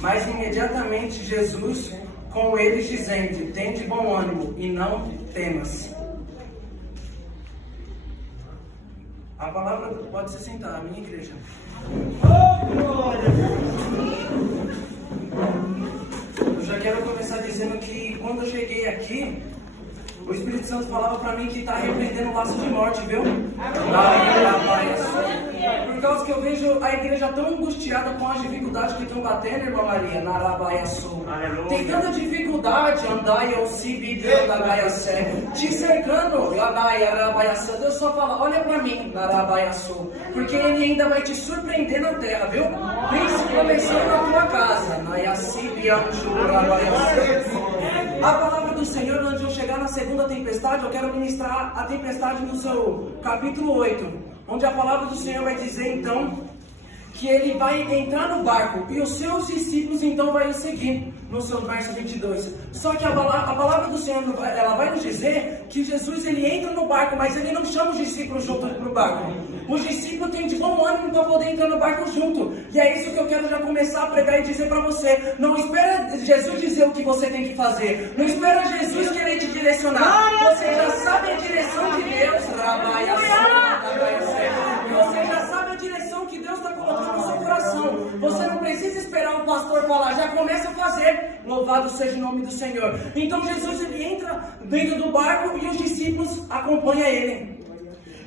Mas imediatamente Jesus com eles dizendo: tende bom ânimo e não temas. A palavra pode se sentar, a minha igreja. Eu já quero começar dizendo que quando eu cheguei aqui, o Espírito Santo falava para mim que está repreendendo o laço de morte, viu? Por causa que eu vejo a igreja tão angustiada com as dificuldades que estão batendo, irmã Maria, na Arabaiaçu. Tem tanta dificuldade, andai ou se te cercando, Arabaiaçu. Deus só fala: olha para mim, na Arabaiaçu, porque Ele ainda vai te surpreender na terra, viu? Começando na tua casa, na a palavra do Senhor, antes de eu chegar na segunda tempestade, eu quero ministrar a tempestade no seu capítulo 8, onde a palavra do Senhor vai dizer então que ele vai entrar no barco e os seus discípulos então vai o seguir, no seu verso 22. Só que a palavra do Senhor, ela vai nos dizer que Jesus ele entra no barco, mas ele não chama os discípulos junto no barco. Os discípulos têm de bom ânimo para poder entrar no barco junto. E é isso que eu quero já começar a pregar e dizer para você. Não espera Jesus dizer o que você tem que fazer. Não espera Jesus querer te direcionar. Você já sabe a direção de Deus. Você já sabe a direção que Deus está colocando no seu coração. Você não precisa esperar o pastor falar. Já começa a fazer. Louvado seja o nome do Senhor. Então Jesus ele entra dentro do barco e os discípulos acompanham ele.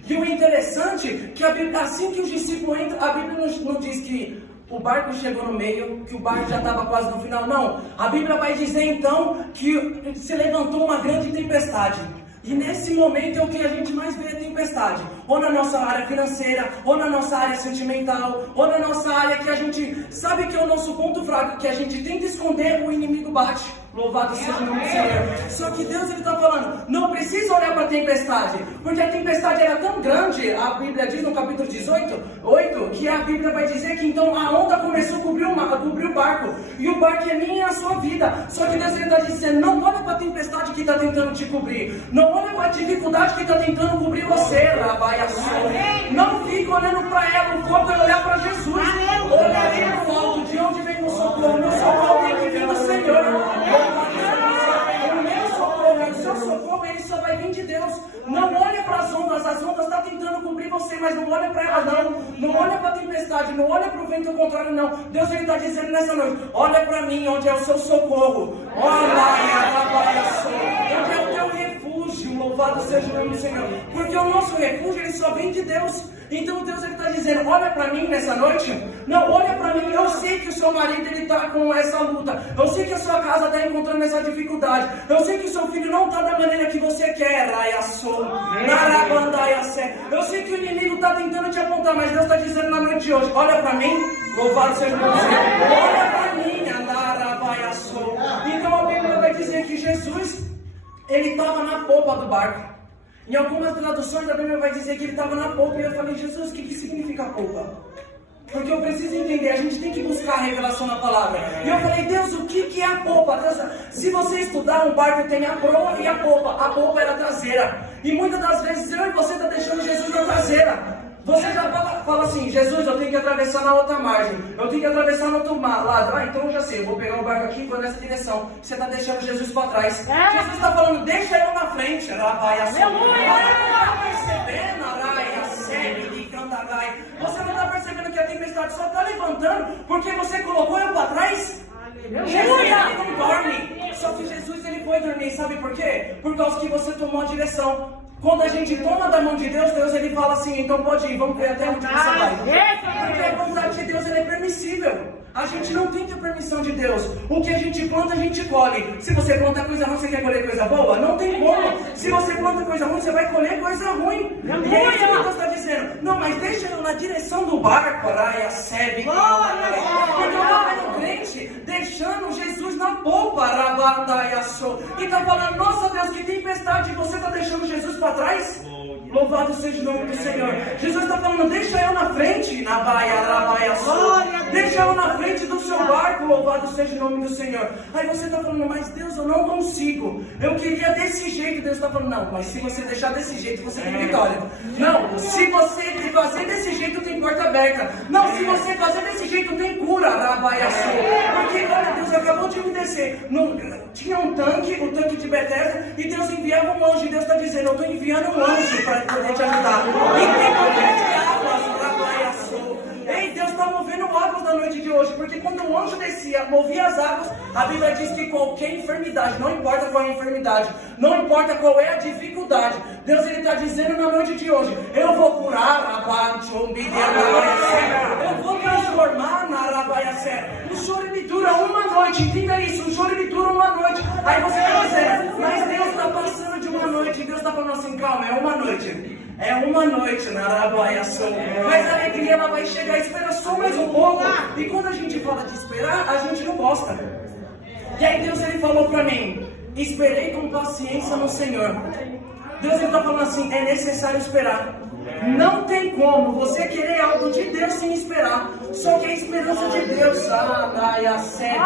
E o interessante é que a Bíblia, assim que os discípulos entram, a Bíblia não diz que o barco chegou no meio, que o barco já estava quase no final, não. A Bíblia vai dizer então que se levantou uma grande tempestade. E nesse momento é o que a gente mais vê a tempestade. Ou na nossa área financeira, ou na nossa área sentimental, ou na nossa área que a gente sabe que é o nosso ponto fraco, que a gente tenta esconder, o inimigo bate. Louvado seja o nome do Senhor. Só que Deus está falando, não precisa olhar para a tempestade, porque a tempestade era tão grande, a Bíblia diz no capítulo 8, que a Bíblia vai dizer que então a onda começou a cobrir o barco, e o barco é minha e a sua vida. Só que Deus está dizendo, não olha para a tempestade que está tentando te cobrir, não olha para a dificuldade que está tentando cobrir você, não fica olhando para ela, o foco é olhar para Jesus. Olharei no alto, de onde vem o socorro? Meu socorro tem que vir do Senhor. O meu socorro, o seu socorro, ele só vai vir de Deus. Não olha para as ondas estão tentando cobrir você, mas não olha para elas não olha para a tempestade, não olha para o vento contrário não. Deus está dizendo nessa noite, olha para mim, onde é o seu socorro, onde é o teu refúgio, louvado seja o nome do Senhor, porque o nosso refúgio ele só vem de Deus. Então Deus está dizendo, olha para mim nessa noite, não, olha para mim, eu sei que o seu marido ele está com essa luta, eu sei que a sua casa está encontrando essa dificuldade, eu sei que o seu filho não está da maneira que você quer, eu sei que o inimigo está tentando te apontar, mas Deus está dizendo na noite de hoje, olha para mim, louvado seja o nome do Senhor, olha para mim, então a Bíblia vai dizer que Jesus, ele estava na popa do barco. Em algumas traduções da Bíblia vai dizer que ele estava na polpa. E eu falei, Jesus, o que significa polpa? Porque eu preciso entender, a gente tem que buscar a revelação na palavra. E eu falei, Deus, o que é a polpa? Deus, se você estudar, um barco tem a proa e a polpa. A polpa é a traseira. E muitas das vezes eu e você está deixando Jesus na traseira. Você já fala assim, Jesus, eu tenho que atravessar na outra margem, eu tenho que atravessar no outro lado. Então eu já sei, eu vou pegar o barco aqui e vou nessa direção. Você está deixando Jesus para trás. Jesus está falando, deixa eu na frente. Você não está percebendo que a tempestade só está levantando porque você colocou eu para trás? Jesus ele não dorme. Só que Jesus ele foi dormir, sabe por quê? Por causa que você tomou a direção. Quando a gente toma da mão de Deus, Deus ele fala assim, então pode ir, vamos ver até onde você vai. Porque a vontade de Deus ela é permissível. A gente não tem que a permissão de Deus. O que a gente planta, a gente colhe. Se você planta coisa ruim, você quer colher coisa boa? Não tem como. Se você planta coisa ruim, você vai colher coisa ruim. E é isso que Deus está dizendo. Não, mas deixa eu na direção do barco, Araia, Sebe. Porque eu estou vendo crente deixando Jesus na polpa, Arabandaia, e está falando, nossa Deus, que tempestade, você está deixando Jesus para trás? Louvado seja o nome do Senhor. Jesus está falando, deixa eu na frente, na baia, deixa eu na frente do seu barco, louvado seja o nome do Senhor. Aí você está falando, mas Deus, eu não consigo, eu queria desse jeito. Deus está falando, não, mas se você deixar desse jeito, você tem vitória. Não, se você fazer desse jeito, tem porta aberta. Não, se você fazer desse jeito, tem cura, porque acontecer? Tinha um tanque, o tanque de Betesda, e Deus enviava um anjo. E Deus está dizendo, eu estou enviando um anjo para poder te ajudar. E tem poder de águas, ei, Deus está movendo águas na noite de hoje, porque quando o anjo descia, movia as águas, a Bíblia diz que qualquer enfermidade, não importa qual é a enfermidade, não importa qual é a dificuldade, Deus está dizendo na noite de hoje, eu vou curar, eu vou transformar na Arabaiacé. O choro ele dura uma noite, entenda isso, o choro ele dura uma noite. Aí você vai dizer, mas Deus está passando de uma noite, e Deus está falando assim, calma, é uma noite. É uma noite na Arabaiacé, mas a alegria ela vai chegar, espera só mais um pouco. E quando a gente fala de esperar, a gente não gosta. E aí Deus ele falou para mim, esperei com paciência no Senhor. Deus ele está falando assim, é necessário esperar. Não tem como você querer algo de Deus sem esperar. Só que a esperança de Deus, Arabaiacé,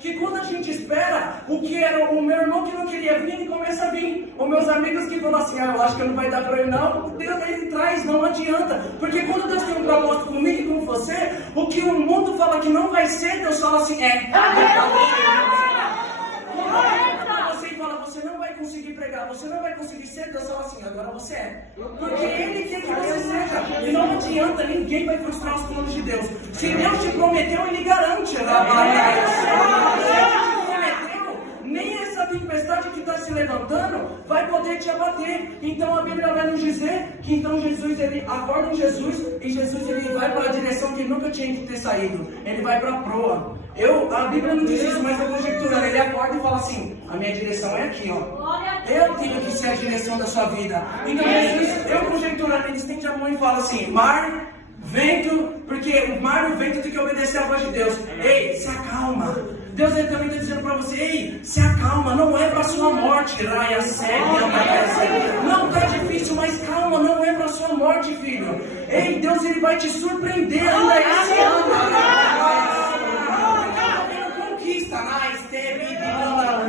que quando a gente espera, o que era o meu irmão que não queria vir, ele começa a vir. Os meus amigos que falam assim, eu acho que não vai dar para ele não, Deus ele traz, não adianta. Porque quando Deus tem um propósito comigo e com você, o que o mundo fala que não vai ser, Deus fala assim, você fala, você não vai conseguir pregar, você não vai conseguir ser, Deus fala assim, agora você é. Porque Ele quer que você seja. E não adianta, ninguém vai frustrar os planos de Deus. Se Deus te prometeu, Ele garante. Nem essa tempestade que está se levantando vai poder te abater. Então a Bíblia vai nos dizer que então Jesus, ele acorda em Jesus, e Jesus ele vai para a direção que nunca tinha que ter saído. Ele vai para a proa. A Bíblia não diz isso, mas eu conjecturando. Ele acorda e fala assim, a minha direção é aqui, ó. Eu tenho que ser a direção da sua vida. Então Jesus, eu conjecturando, ele estende a mão e fala assim, mar, vento, porque o mar e o vento tem que obedecer à voz de Deus. Ei, se acalma. Deus ele também está dizendo para você, ei, se acalma, não é para sua morte, Raia séria, não está difícil, mas calma, não é para sua morte, filho. Ei, Deus ele vai te surpreender ainda esse ano. Conquista,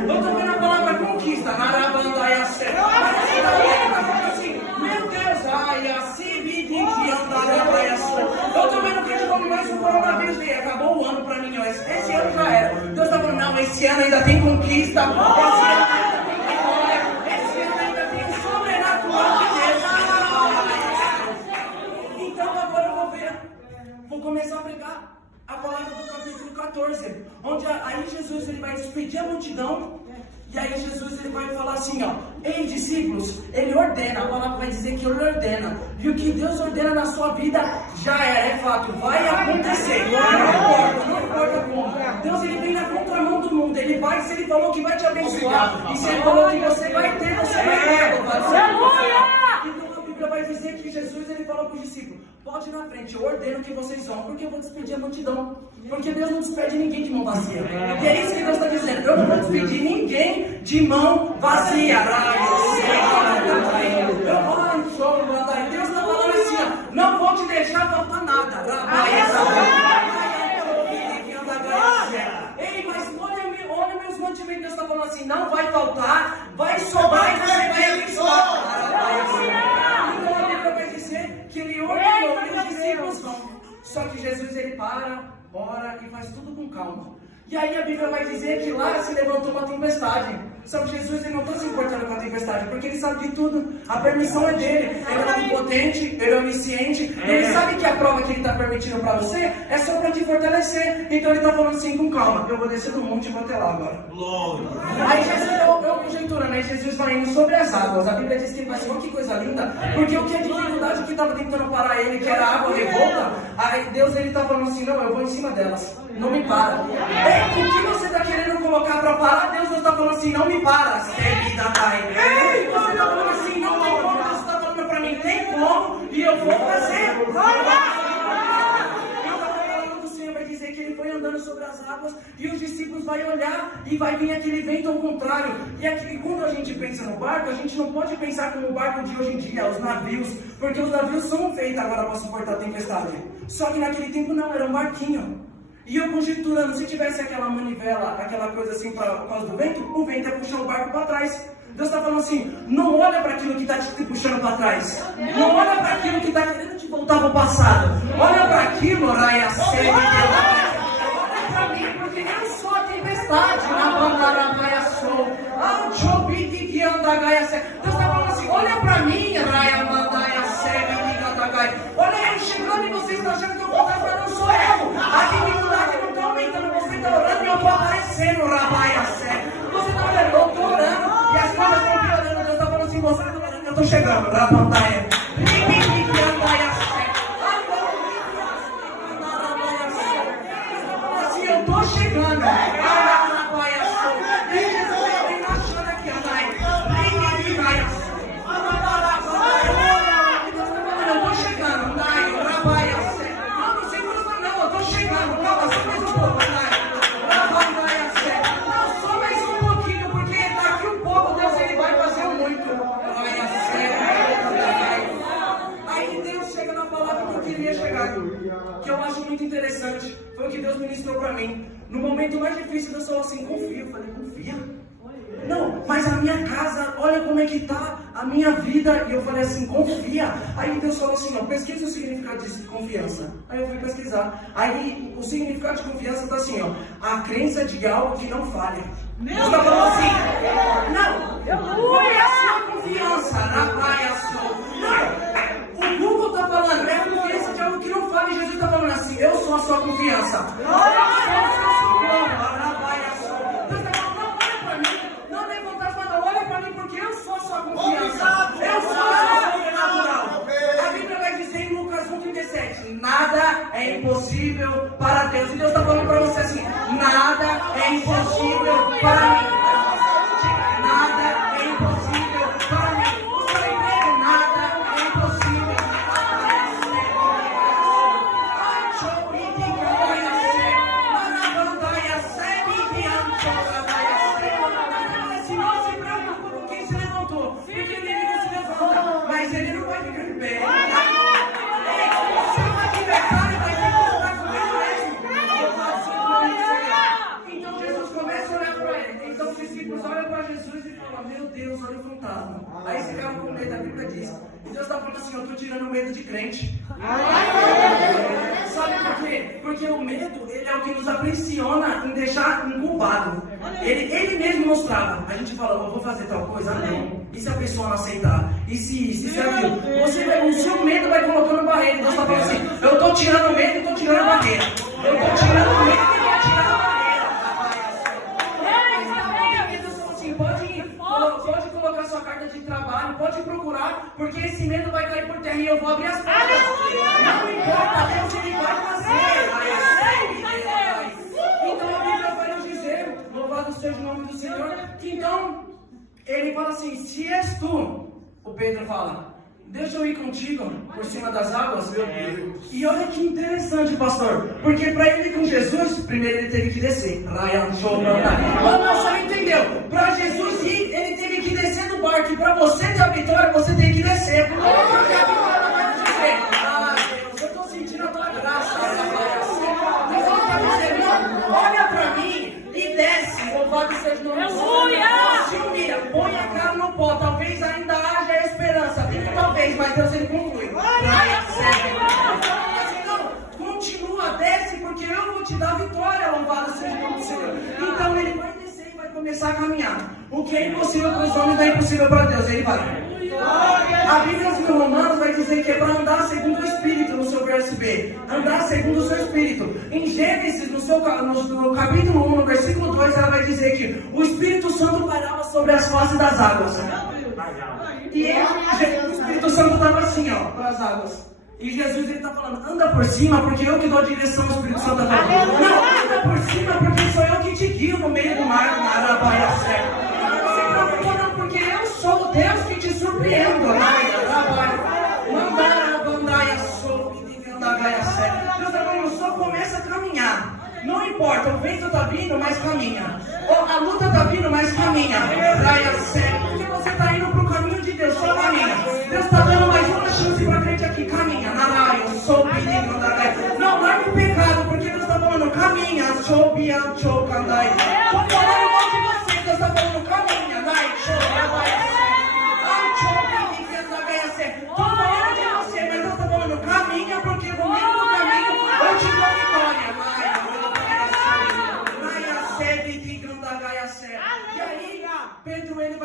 eu estou vendo a palavra conquista, na Arabandaia séria. Assim, meu Deus, eu estou vendo que ele mais um coronavírus dele, acabou o ano para mim, ó. Esse ano já era. Deus está falando, não, esse ano ainda tem conquista, esse ano ainda tem um sobrenatural de Deus. Então agora eu vou começar a pregar a palavra do capítulo 14, onde aí Jesus ele vai despedir a multidão. E aí Jesus ele vai falar assim, ó, ei discípulos, ele ordena, a palavra vai dizer que ele ordena, e o que Deus ordena na sua vida já é fato, vai acontecer, não importa como. Deus ele vem na contramão do mundo, ele vai, se ele falou que vai te abençoar, e se ele falou que você vai ter, você vai ter. Então a Bíblia vai dizer que Jesus ele falou para os discípulos, pode ir na frente, eu ordeno que vocês vão, porque eu vou despedir a multidão. Porque Deus não despede ninguém de mão vazia. E é isso que Deus está dizendo, eu não vou despedir ninguém de mão vazia. Deus está falando assim, ó, não vou te deixar faltar nada. Ei, mas olha meus mantimentos, Deus está falando assim, não vai faltar, vai sobrar e você vai abençoar. Então a Bíblia vai dizer que ele ordenou que os discípulos vão. Só que Jesus ele ora e faz tudo com calma. E aí a Bíblia vai dizer que lá se levantou uma tempestade. Só que Jesus ele não está se importando com a tempestade, porque ele sabe de tudo. A permissão é dele. Ele é onipotente, ele é onisciente. Ele sabe que a prova que ele está permitindo para você é só para te fortalecer. Então ele está falando assim com calma. Eu vou descer do monte e vou até lá agora. Aí Jesus, eu conjecturando, aí Jesus vai indo sobre as águas. A Bíblia diz que ele vai assim, olha que coisa linda. Porque o que a dificuldade que estava tentando parar ele, que era a água revolta, aí Deus ele está falando assim, não, eu vou em cima delas. Não me para. O que você está querendo colocar para parar? Deus está falando assim, não me para. Ei, você está falando assim, não tem como. Deus está falando para mim, tem como e eu vou fazer. Vai dizer que ele foi andando sobre as águas e os discípulos vão olhar e vai vir aquele vento ao contrário. E quando a gente pensa no barco, a gente não pode pensar como o barco de hoje em dia, os navios, porque os navios são feitos agora para suportar a tempestade. Só que naquele tempo não, era um barquinho. E eu conjecturando, se tivesse aquela manivela, aquela coisa assim por causa do vento, o vento ia puxar o barco para trás. Deus está falando assim, não olha para aquilo que está te puxando para trás. Não olha para aquilo que está querendo te voltar para o passado. Olha para aquilo, Raia séria. Deus está falando assim, olha para mim, olha eu chegando e vocês estão achando que eu vou dar para não sou eu. A dificuldade não está aumentando, você está orando e eu estou aparecendo, você está orando, eu estou orando e as coisas estão piorando. Deus está falando assim, você está orando, eu estou chegando, assim, eu estou chegando. Que eu acho muito interessante, foi o que Deus ministrou para mim. No momento mais difícil, Deus falou assim, confia. Eu falei, confia? Não, mas a minha casa, olha como é que tá a minha vida. E eu falei assim, confia. Aí Deus falou assim, não, pesquisa o significado de confiança. Aí eu fui pesquisar. Aí o significado de confiança tá assim, ó, a crença de algo que não falha. Deus tá falando assim, não, qual é a sua confiança? Na praia sou. Não. O Google está falando, é a confiança de algo que não fala, e Jesus está falando assim, eu sou a sua confiança. Deus está falando, não olha para mim, não levanta as mãos, olha para mim, porque eu sou a sua confiança. Eu sou a sua sobrenatural. A Bíblia vai dizer em Lucas 1,37, nada é impossível para Deus. E Deus está falando para você assim, nada é impossível para mim. Nada é impossível para mim. O seu emprego, nada é impossível. Se não se preocupa com quem se levantou, porque ele não se levanta, mas ele não vai ficar de pé. Seu adversário vai ter que lutar com ele mesmo. Então Jesus começa a olhar para ele. Então os discípulos olham para Jesus e falam, meu Deus, olha o fantasma. Aí esse cara com medo, a Bíblia diz. E Deus está falando assim, eu estou tirando o medo de crente. Sabe por quê? Porque o medo, ele é o que nos aprisiona em deixar incubado. Ele mesmo mostrava. A gente fala, eu vou fazer tal coisa? Ah, não. E se a pessoa não aceitar? E se isso? E se aquilo? O seu medo vai colocando barreira. Deus está falando assim, eu estou tirando o medo e estou tirando a barreira. Eu estou tirando o medo e estou tirando a barreira. Deus falou assim, pode colocar sua carta de trabalho, pode procurar, porque esse medo vai cair por terra e eu vou abrir as portas. Não importa, Deus ele vai fazer. Então a Bíblia vai nos dizer, louvado seja o nome do Senhor, que então ele fala assim, se és tu, o Pedro fala, deixa eu ir contigo por cima das águas. E olha que interessante, pastor, porque para ele ir com Jesus, primeiro ele teve que descer. Você não entendeu? Para Jesus ir, ele teve que descer do barco. E para você ter a vitória, você tem que descer. Porque a vitória vai nos dizer, Deus, eu estou sentindo a tua graça. Deus está dizendo, olha para mim e desce. Louvado seja o nome do Senhor. Se humilha, põe a cara no pó. Talvez ainda haja esperança. Talvez, mas Deus ele conclui. Continua, desce, porque eu vou te dar vitória, louvado seja o nome do Senhor. Então ele vai descer e vai começar a caminhar. O que é impossível para os homens não é impossível para Deus, ele vai. A Bíblia em Romanos vai dizer que é para andar segundo o Espírito, no seu verso B. Andar segundo o seu Espírito. Em Gênesis, no capítulo 1, no versículo 2, ela vai dizer que o Espírito Santo pairava sobre as faces das águas. E o Espírito Santo estava assim, ó, para as águas. E Jesus ele está falando, anda por cima, porque eu que dou a direção, o Espírito Santo está falando. Não, anda por cima, porque sou eu que te guio no meio do mar, na Arabaia Seca. Não se preocupa não, porque eu sou o Deus que te surpreendo. Deus está falando, só começa a caminhar. Não importa, o vento está vindo, mas caminha. A luta está vindo, mas caminha. Praia Seca, porque você está indo para o caminho de Deus, só caminha. Deus está dando mais uma chance para frente aqui, caminha. Eu sou menino da guerra. Não larga o pecado, porque Deus está falando, caminha. Sou pian, chocandai. Estou falando mal de você, Deus está falando, caminha. Estou falando de você, mas Deus está falando, caminha, porque no meio do caminho eu te dou vitória.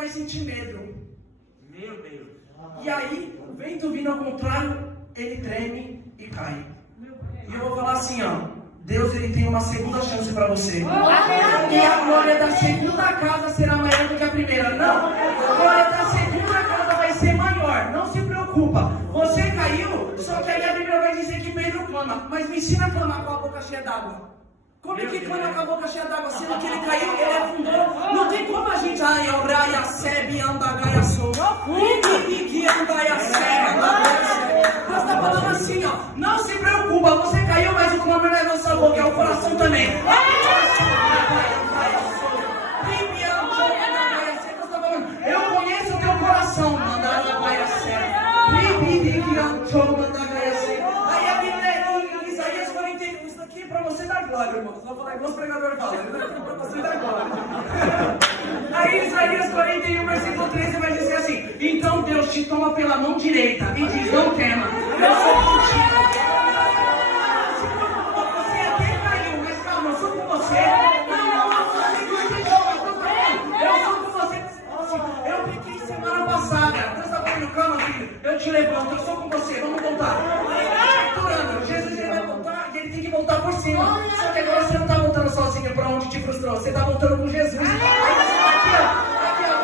vai sentir medo. Meu Deus. E aí, o vento vindo ao contrário, ele treme e cai. E eu vou falar assim, ó. Deus, ele tem uma segunda chance para você. E a glória da segunda casa será maior do que a primeira. Não, a glória da segunda casa vai ser maior. Não se preocupa. Você caiu, só que aí a Bíblia vai dizer que Pedro clama. Mas me ensina a clamar com a boca cheia d'água. Como é que clama com a boca cheia d'água? Sendo que ele caiu, ele afundou. Não tem como a gente... Ai, oraia, sebe, andagaia, sou. Andagaia, sebe, andagaia, sebe. Deus está falando assim, ó. Não se preocupa, você caiu, mas o clamor não é nossa boca, é o coração também. Eu conheço o teu coração, mandagaia, sebe. Aí a Bíblia em Isaías 41, isso aqui é para você dar glória, irmão. Só falar igual os pregadores falam, isso aqui é para você dar glória. Aí Isaías 41, versículo 13 vai dizer assim: então Deus te toma pela mão direita e diz, não tema, eu sou contigo. Você até caiu, mas calma, eu sou com você. Eu sou com você. Eu pequei semana passada. Deus está falando, calma, filho, eu te levanto, eu sou com você, vamos voltar. Jesus, ele vai voltar e ele tem que voltar por cima. Só que agora você não está voltando sozinho para onde te frustrou, você está voltando com Jesus. Aqui, ó,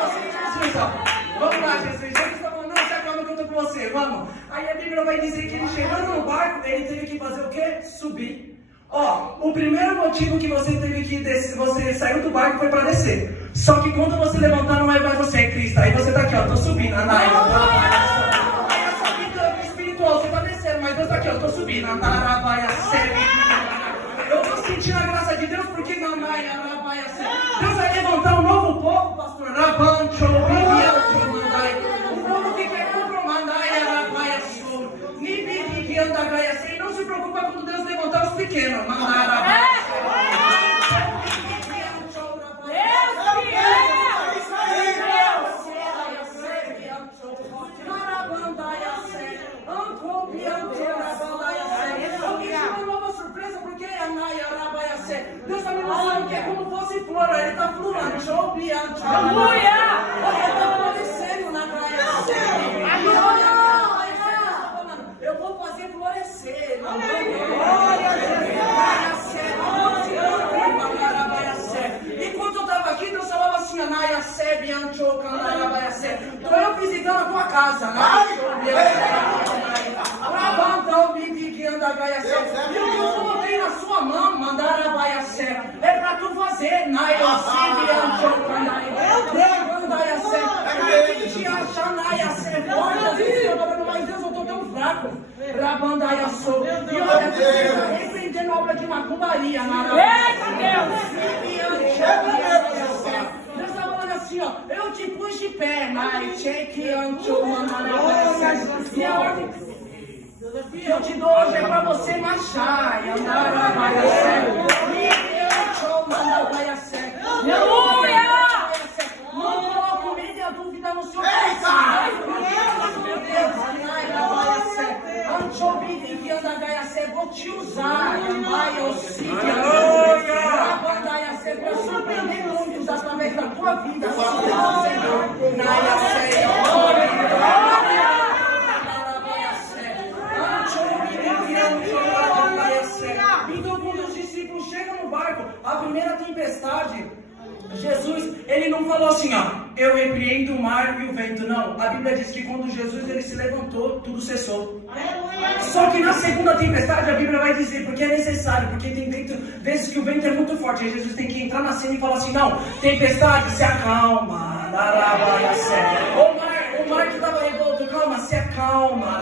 você e Jesus, ó. Vamos lá, Jesus. Jesus está falando, não, se acalma que eu estou com você, vamos. Aí a Bíblia vai dizer que ele chegando no barco, ele teve que fazer o quê? Subir. Ó, o primeiro motivo que você teve que descer, você saiu do barco foi para descer. Só que quando você levantar não é mais você, é Cristo. Aí você tá aqui, ó, tô subindo, Aí a sua vida espiritual, você tá descendo, mas Deus tá aqui, ó, tô subindo, Eu tô sentindo a graça de Deus porque Deus vai levantar um novo povo, pastor. Um povo que quer comandar, e não se preocupa quando Deus levantar os pequenos. Deus está me mostrando que é como fosse flor, ele está florando, aleluia! Ele está florescendo na graia. Eu vou fazer florescer. Enquanto eu estava aqui, Deus falava assim, Anaia, Sebe, Anchoca, Anaia, Sebe. Estou eu visitando a tua casa, e o que eu coloquei na sua mão, mandar a baia certa, é para tu fazer, Naia, Sebe, Anchoca, Anaia, Sebe. Quem te acha, Naia, Sebe? Mas Deus, eu estou tão fraco. Rabandaia, sou. E olha, você está repreendendo a obra de macumbaria, Deus está falando assim, ó, eu te pus de pé, mas cheque, e a ordem que eu te dou hoje é para você marchar e andar a baia cego. Aleluia! Não coloque medo e a dúvida no seu coração. Meu Deus, vou te usar. Vou surpreender muitos através da tua vida. Então, quando os discípulos chegam no barco, a primeira tempestade, Jesus, ele não falou assim, ó, eu repreendo o mar e o vento, não. A Bíblia diz que quando Jesus ele se levantou, tudo cessou. Só que na segunda tempestade a Bíblia vai dizer, porque é necessário, porque tem vezes que o vento é muito forte, aí Jesus tem que entrar na cena e falar assim, não, tempestade, se acalma, o mar que estava revolto, calma, se acalma,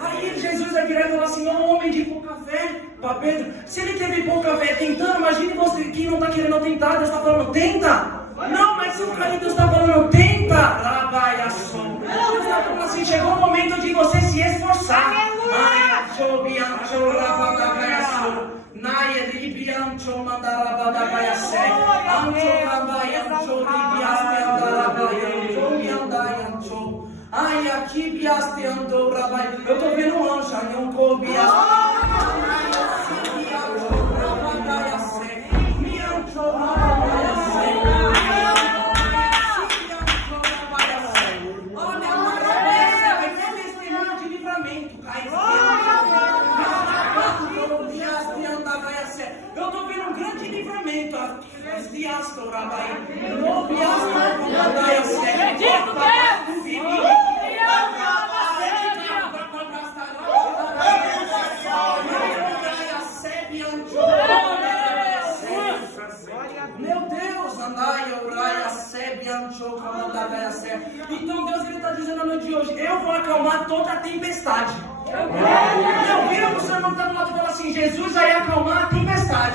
aí Jesus vai virar e falar assim, ô homem de pouca fé, para Pedro, se ele teve pouca fé tentando, imagine você que não está querendo tentar, Deus está falando, tenta. Não, mas se o cara Deus está falando, tenta. Deus está falando assim, chegou o momento de você se esforçar. Ai, aqui biaste andou, rabai. Eu tô vendo um anjo, aí um cobiaste. Meu Deus, então Deus está dizendo na noite de hoje, eu vou acalmar toda a tempestade. Eu viro para o seu irmão que está do lado e falo assim, Jesus vai acalmar a tempestade.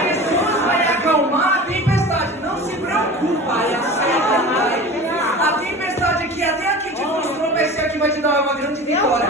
Jesus vai acalmar a tempestade. Não se preocupa. A tempestade que até aqui te frustrou, vai ser aqui vai te dar uma grande vitória.